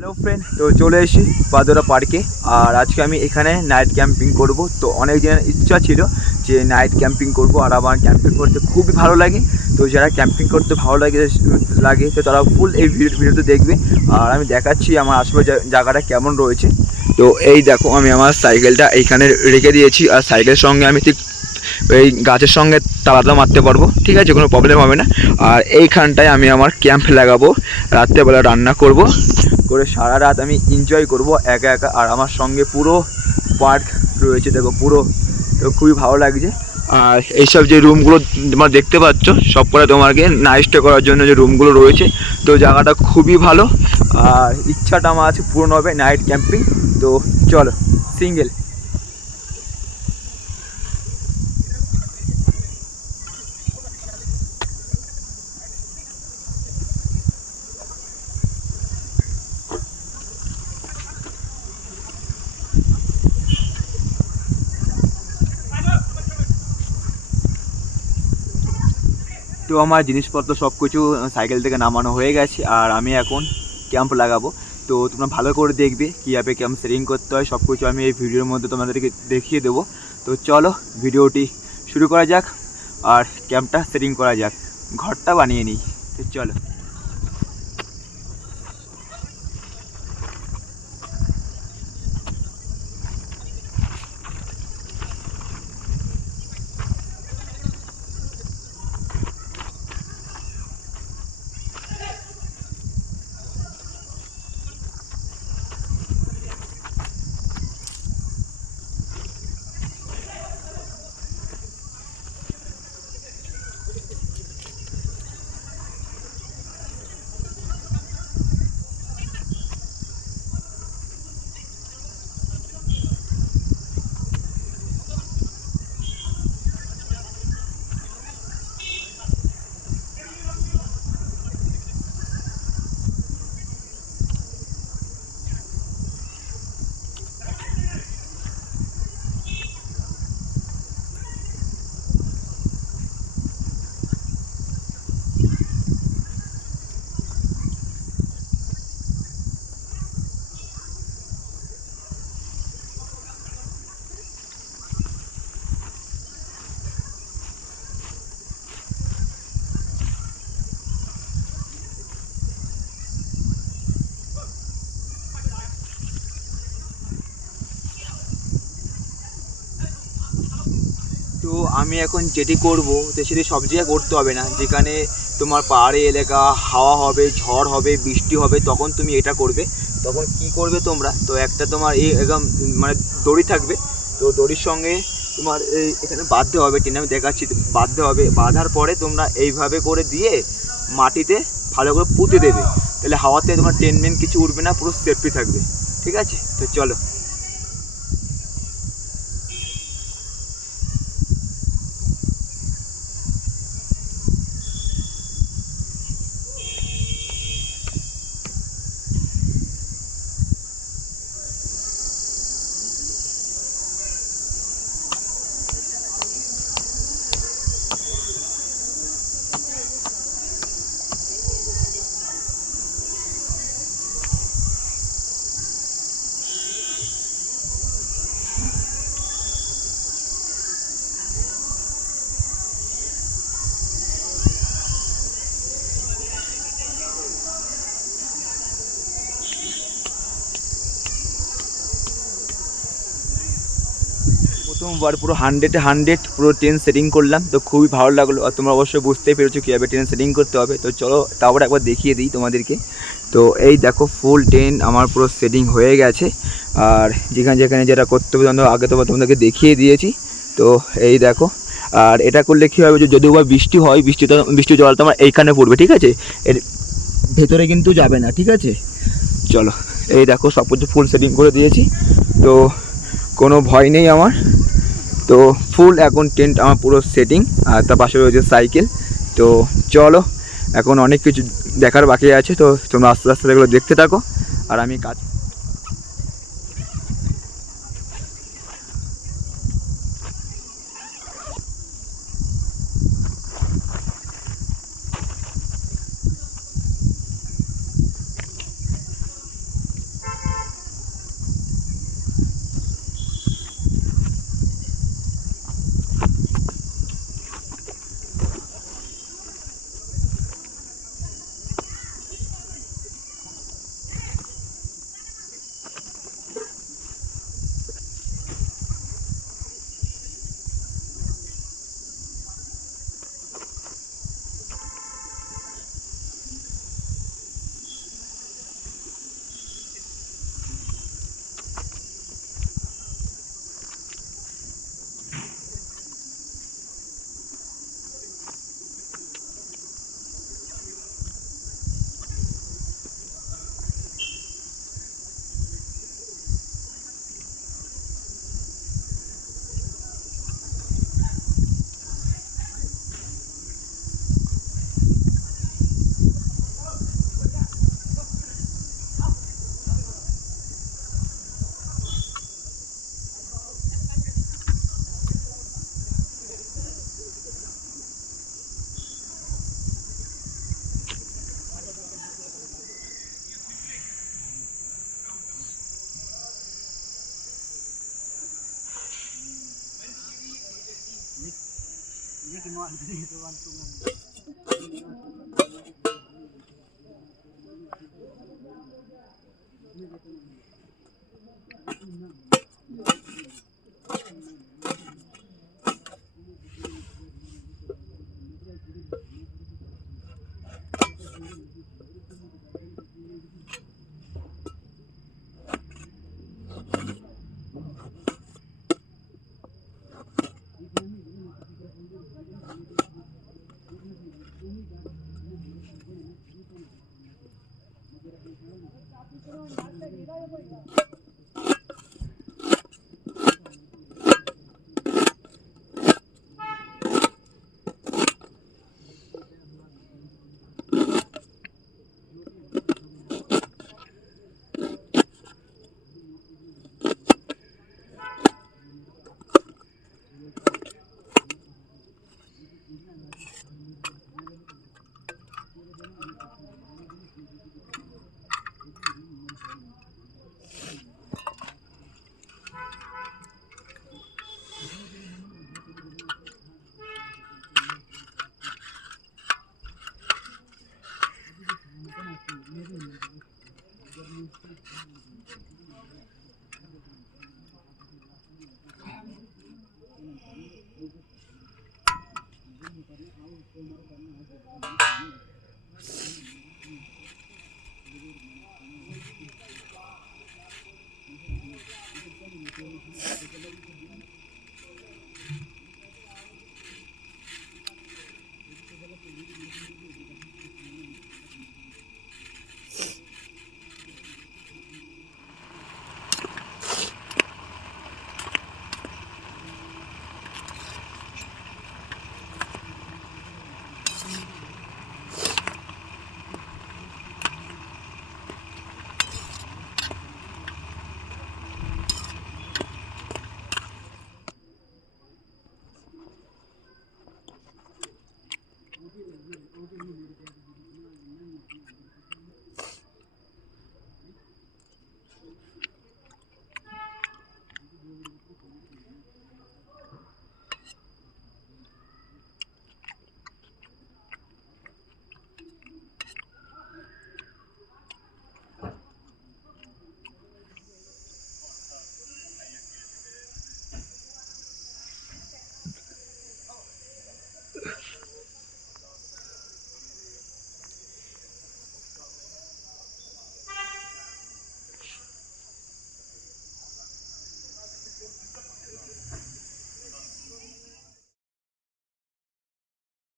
Hello friend, तो चले एসেছি বাদরা পার্কে। আর আজকে আমি এখানে নাইট ক্যাম্পিং করব। তো অনেক দিনের ইচ্ছা ছিল যে নাইট ক্যাম্পিং করব, আর আমার ক্যাম্পিং করতে খুবই ভালো লাগে। তো যারা ক্যাম্পিং করতে ভালো লাগে তো তারা ফুল এই ভিডিওতে দেখবে। আর আমি দেখাচ্ছি আমার আশেপাশে জায়গাটা কেমন রয়েছে। তো এই দেখো, আমি আমার সাইকেলটা এইখানে রেখে দিয়েছি, আর সাইকেলের সঙ্গে আমি ঠিক এই গাছের সঙ্গে তালাটা মারতে পারবো, ঠিক আছে, কোনো প্রবলেম হবে না। আর এইখানটায় আমি আমার ক্যাম্প লাগাবো, রাত্রেবেলা রান্না করব করে সারা রাত আমি এনজয় করব একা একা। আর আমার সঙ্গে পুরো পার্ক রয়েছে, দেখো পুরো, তো খুবই ভালো লাগছে। আর এইসব যে রুমগুলো তোমরা দেখতে পাচ্ছ সব করে তোমাকে নাইট স্টে করার জন্য যে রুমগুলো রয়েছে, তো জায়গাটা খুবই ভালো। আর ইচ্ছাটা আমার আছে পূরণ হবে নাইট ক্যাম্পিং। তো চলো সিঙ্গেল। তো আমার জিনিসপত্র সব কিছু সাইকেল থেকে নামানো হয়ে গেছে, আর আমি এখন ক্যাম্প লাগাবো। তো তোমরা ভালো করে দেখবে কীভাবে ক্যাম্প সেটিং করতে হয়, সব কিছু আমি এই ভিডিওর মধ্যে তোমাদেরকে দেখিয়ে দেবো। তো চলো ভিডিওটি শুরু করা যাক, আর ক্যাম্পটা সেটিং করা যাক, ঘরটা বানিয়ে নিই। তো চলো। তো আমি এখন যেটি করব, তো সেটি সব জায়গায় করতে হবে না। যেখানে তোমার পাহাড়ি এলাকা, হাওয়া হবে, ঝড় হবে, বৃষ্টি হবে, তখন তুমি এটা করবে। তখন কি করবে তোমরা, তো একটা তোমার এই একদম মানে দড়ি থাকবে। তো দড়ির সঙ্গে তোমার এই এখানে বাঁধতে হবে, টেনে আমি দেখাচ্ছি, বাঁধতে হবে। বাঁধার পরে তোমরা এইভাবে করে দিয়ে মাটিতে ভালো করে পুঁতে দেবে, তাহলে হাওয়াতে তোমার টেনমেন্ট কিছু উঠবে না, পুরো সেফটি থাকবে, ঠিক আছে। তো চলো। প্রথমবার পুরো 100 পুরো ট্রেন সেটিং করলাম, তো খুবই ভালো লাগলো। আর তোমরা অবশ্যই বুঝতেই পেরেছো কীভাবে ট্রেন সেটিং করতে হবে। তো চলো তারপরে একবার দেখিয়ে দিই তোমাদেরকে। তো এই দেখো ফুল ট্রেন আমার পুরো সেটিং হয়ে গেছে। আর যেখানে যেখানে যেটা করতে হবে আগে তোমাদেরকে দেখিয়ে দিয়েছি। তো এই দেখো, আর এটা করলে কী হবে, যদিও বা বৃষ্টি হয়, বৃষ্টির জলটা আমার এইখানে পড়বে, ঠিক আছে, এর ভেতরে কিন্তু যাবে না, ঠিক আছে। চলো, এই দেখো সব কিছু ফুল সেটিং করে দিয়েছি, তো কোনো ভয় নেই আমার। তো ফুল এখন টেন্ট আমার পুরো সেটিং, আর তার পাশে রয়েছে সাইকেল। তো চলো, এখন অনেক কিছু দেখার বাকি আছে, তো তোমরা আস্তে আস্তে এগুলো দেখতে থাকো, আর আমি কাজ। Gracias.